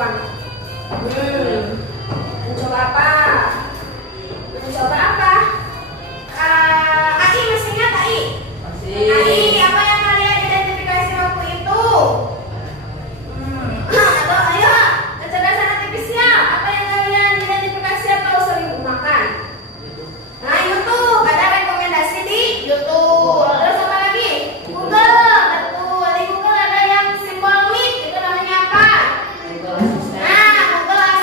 depan. Mencoba apa? Mencoba apa? AI masih ingat AI? AI, apa yang kalian identifikasi waktu itu? Ayo, kecerdasan artifisial. Apa yang kalian identifikasi atau sering gunakan? Nah, YouTube. Ada rekomendasi di YouTube. Terus apa lagi? Google. Betul. Di Google ada yang simbol mic. Itu namanya apa? Nah, Google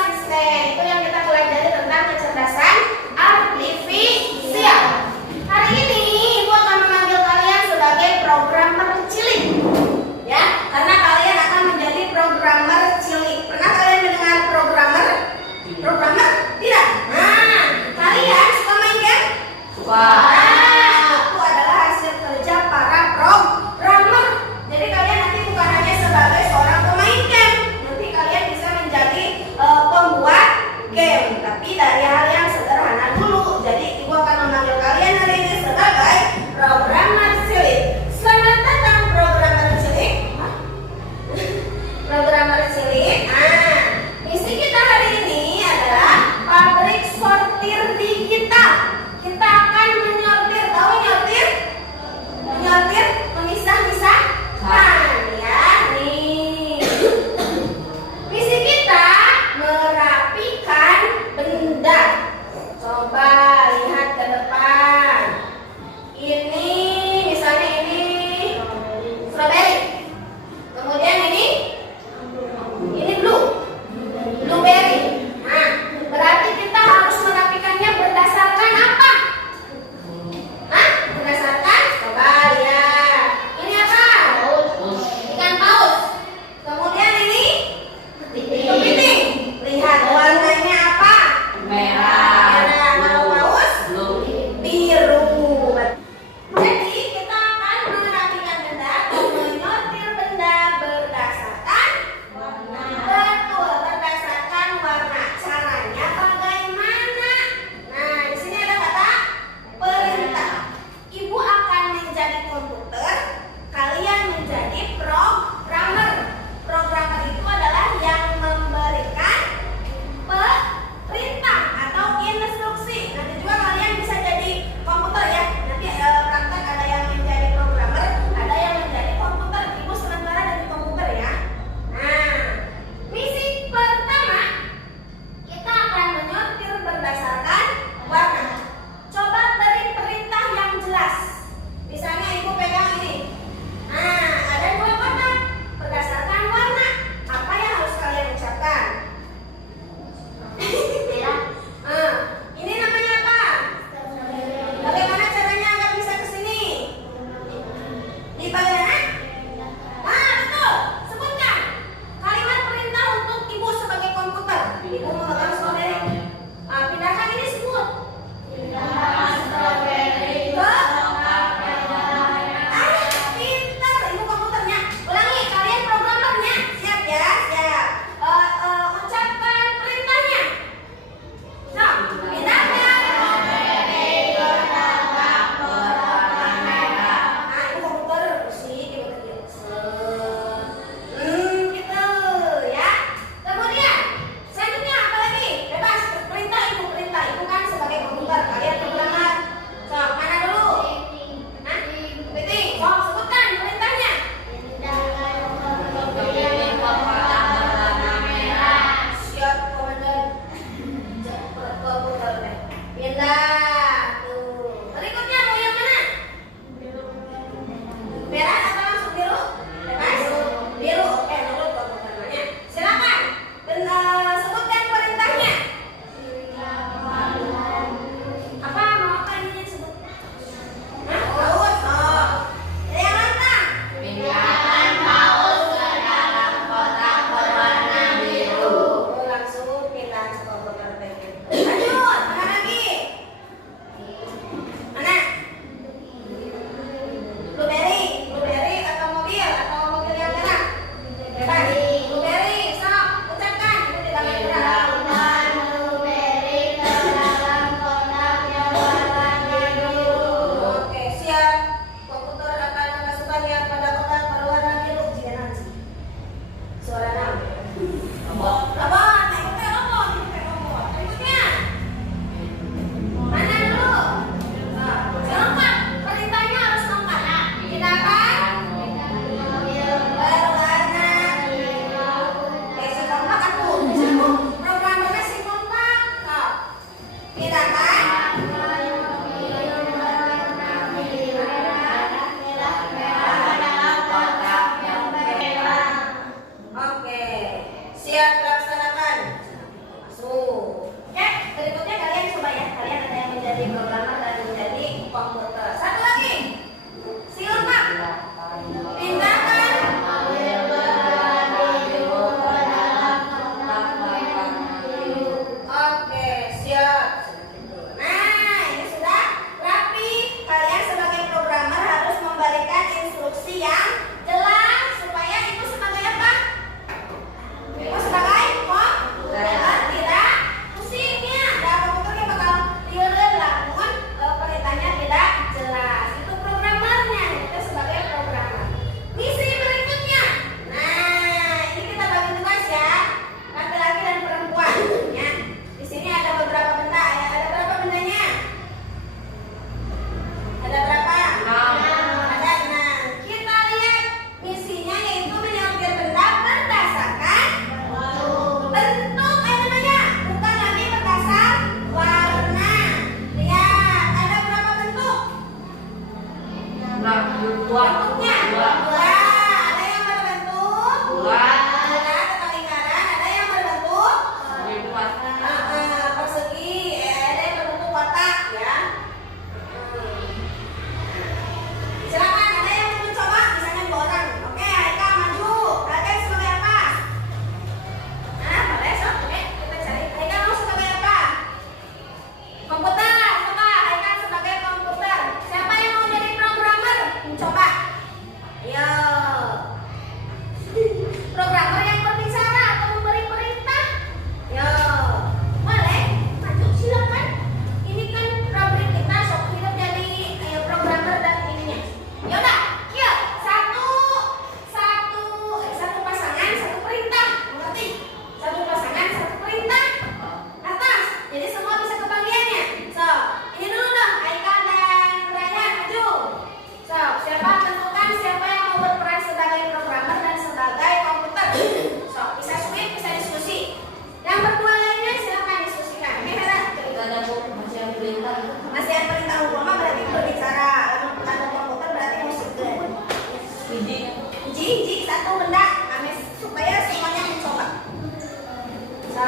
So,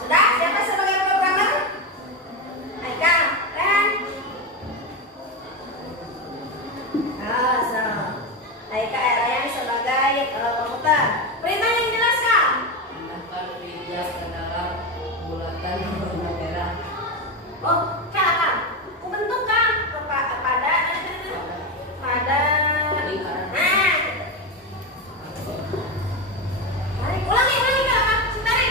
sudah? Siapa sebagai programmer? Aika, Rehan. So, Aika Ryan sebagai komputer. Perintah yang dijelaskan. Pindahkan media ke dalam bulatan warna merah Oh, kan? Kubentukkan pada lingkaran. Nah, ulangi Kak. Sebentar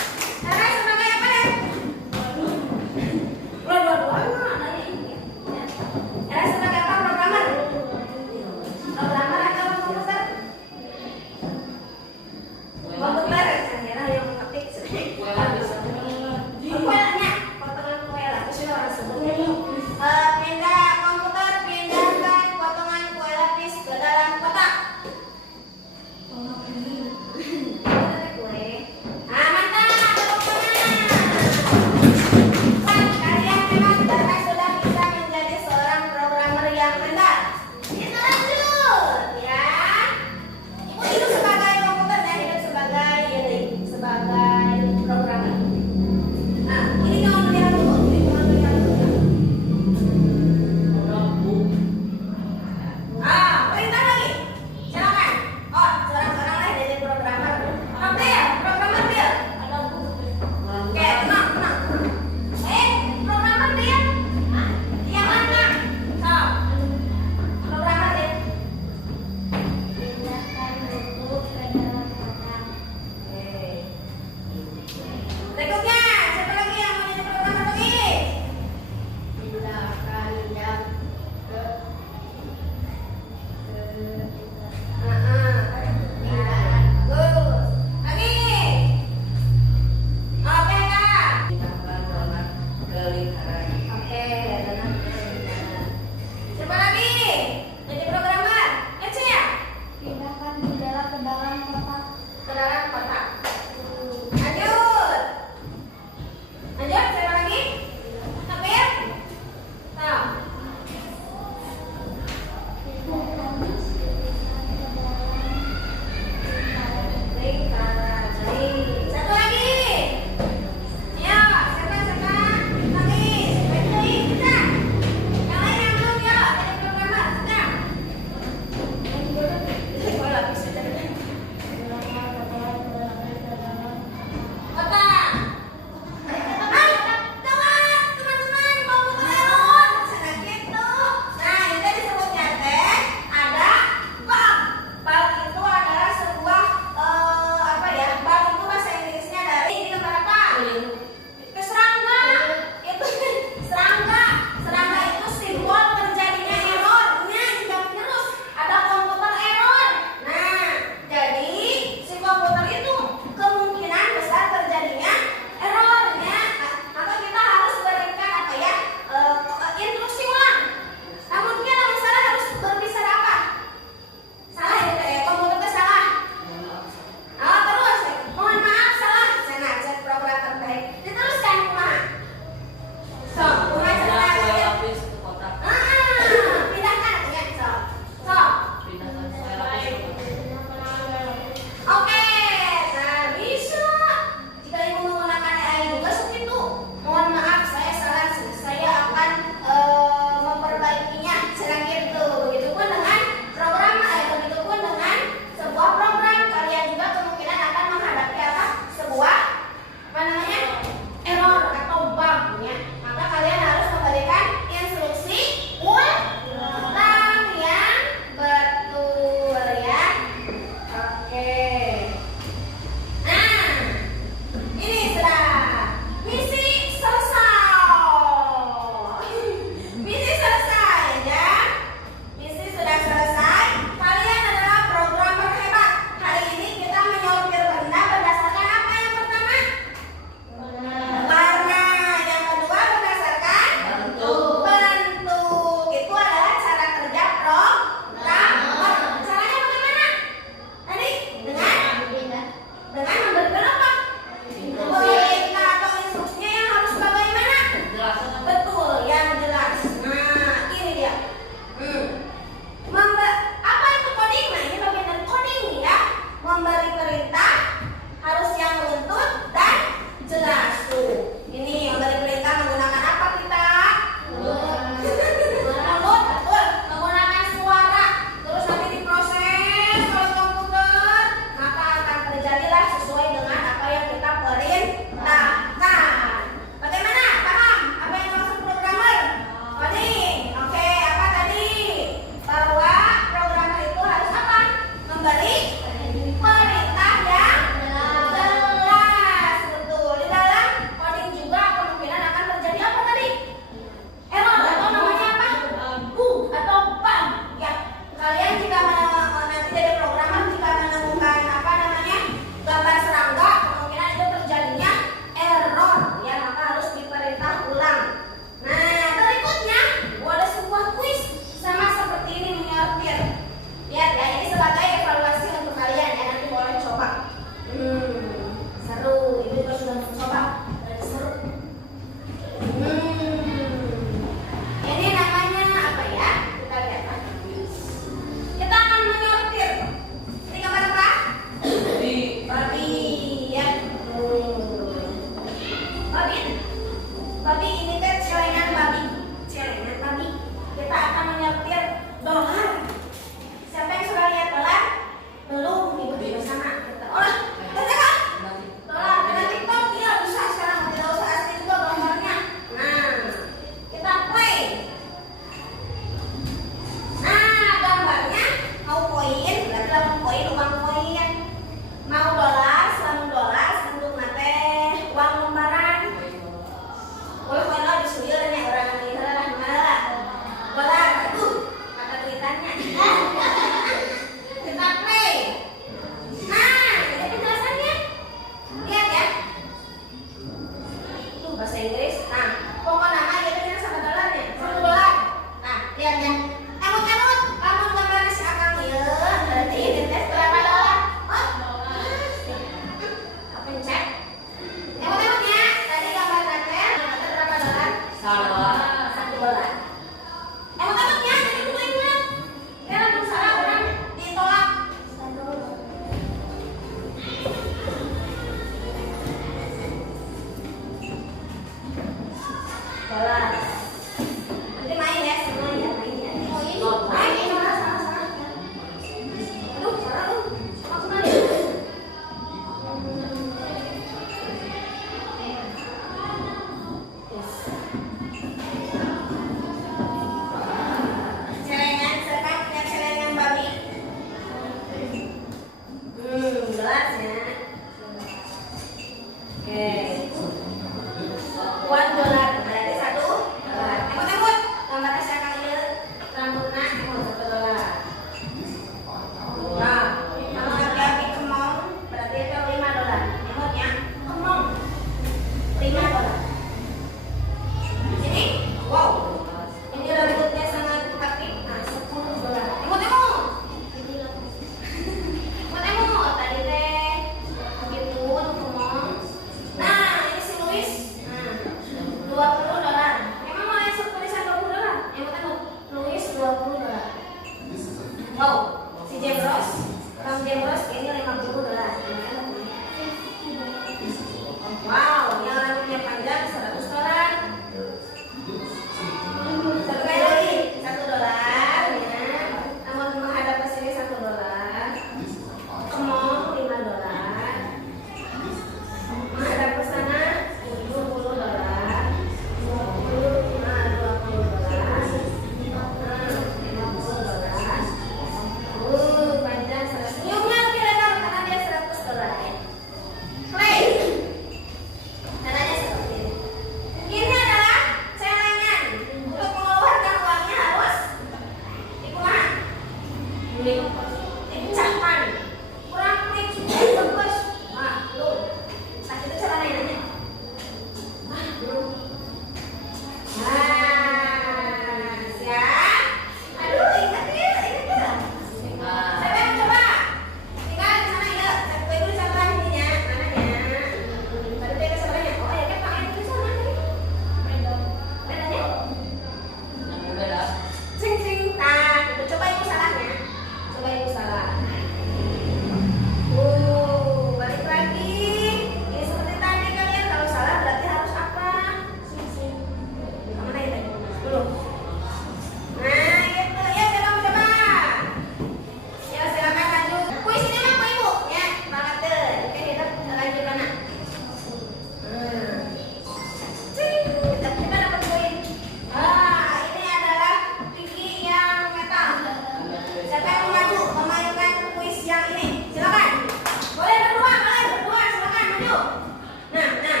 maju. Nah, nah.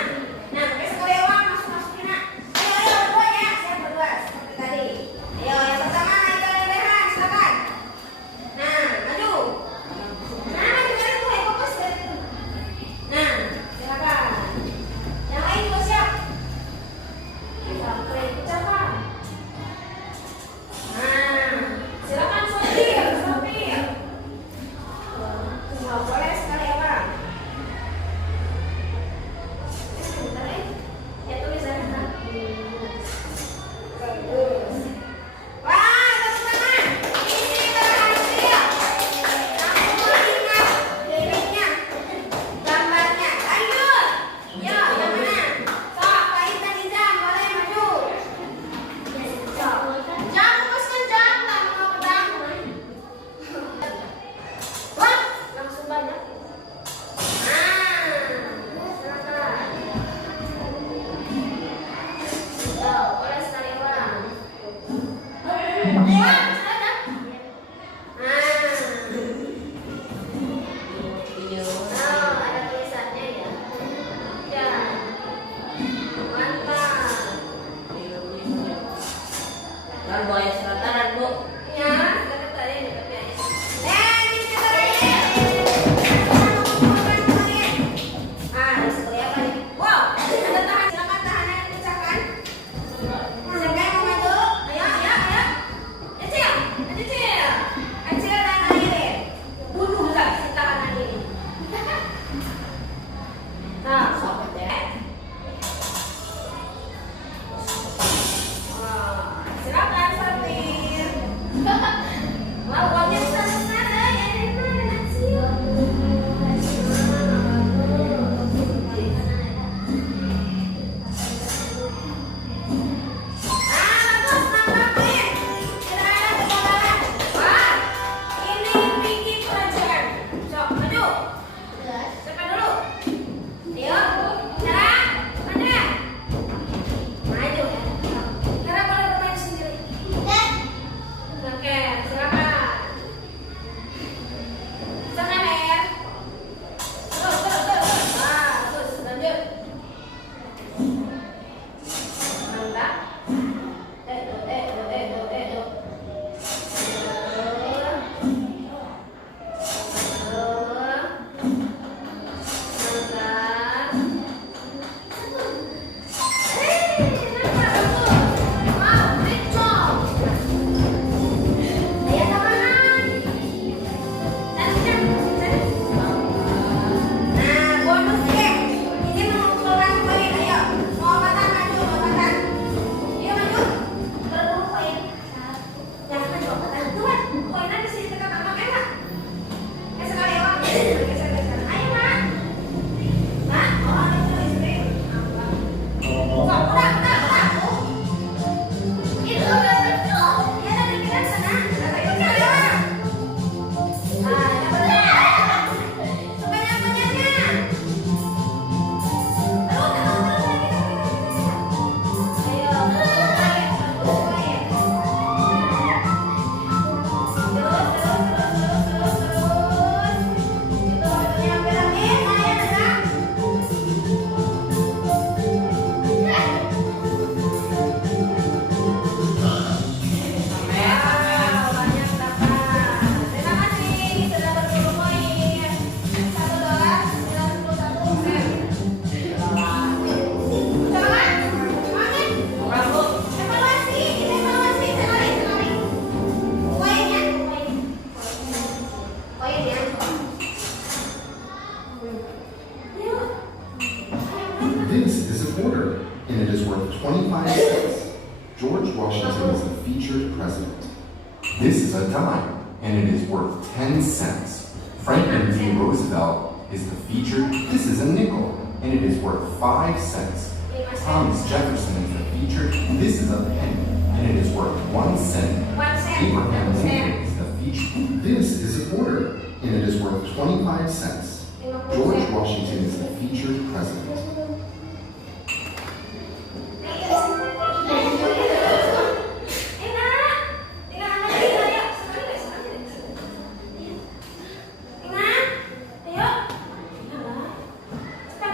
Nah, pakai sekelewang masuk-masukin nak. Ayo berdua ya, siap berdua seperti tadi. Ayo yang pertama Haikal dan Rehan, silakan. Nah, maju. Nah, maju dari tuh, fokus dari itu. Nah, silakan. Yang lain juga siap. Sampai ucapan. Nah, silakan sopir. Nggak boleh sekali ya Pak. Sebentar ya. Ya tulisannya kan. Bagus. Wah, tepuk tangan. Ini berhasil. Kamu ingat liriknya, gambarnya. Lanjut. Yo, yang mana? Sok, Pak Intan Izam, boleh maju. Jam, fokuskan jam, tak mau pedang. Wah, langsung banyak. Nah, silakan. Yo, boleh sekali Bang. Ayo, sudah. Nah. Oh, ada tulisannya ya. Ya. Mantap. Kan buaya selatan Bu. Ya, dekat tadi dekat ya. Ini kita seperti apa nih? Wow, ada tahan, silakan tahanan pecahkan. Siapa yang mau maju? Ayo. Acil. Acil dan Airin. Bunuhlah si tahanan ini. Nah, sobat ya. Silakan sopir. Mau uangnya sana ya, Acil. Bagus, nampakin. Tidak ada kegagalan. Wah, ini Vicky pelajaran. Sok, maju. Siapa dulu? Ayo, Sarah, maju ya. Maju. Sarah boleh bermain sendiri. Oke, silakan. Silakan ya. Terus. Wah, terus lanjut. Mantap. Nah, bonus deh. Ini mengumpulkan poin. Ayo, mau lomatan maju, lomatan. Ayo maju. Berdua poin. Jangan maju lomatan. Tuhan, poinnya di sini dekat sama enak. Sekali ya, Bang. Geser. Ayo, Mak. Mak, ada istri. Udah. Itu udah betul. Ya, ada di pinggir sana. Ayo, Bang. Nah, yang benar. Sebanyak-banyaknya. This is a quarter, and it is worth 25 cents. George Washington is the featured president. This is a dime, and it is worth 10 cents. Franklin D. Roosevelt is the featured. This is a nickel, and it is worth 5 cents. Thomas Jefferson is the featured. This is a penny, and it is worth 1 cent. 1 cent. Abraham Lincoln is the featured. This is a quarter, and it is worth 25 cents. George Washington is the featured president. Cepat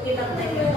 Kita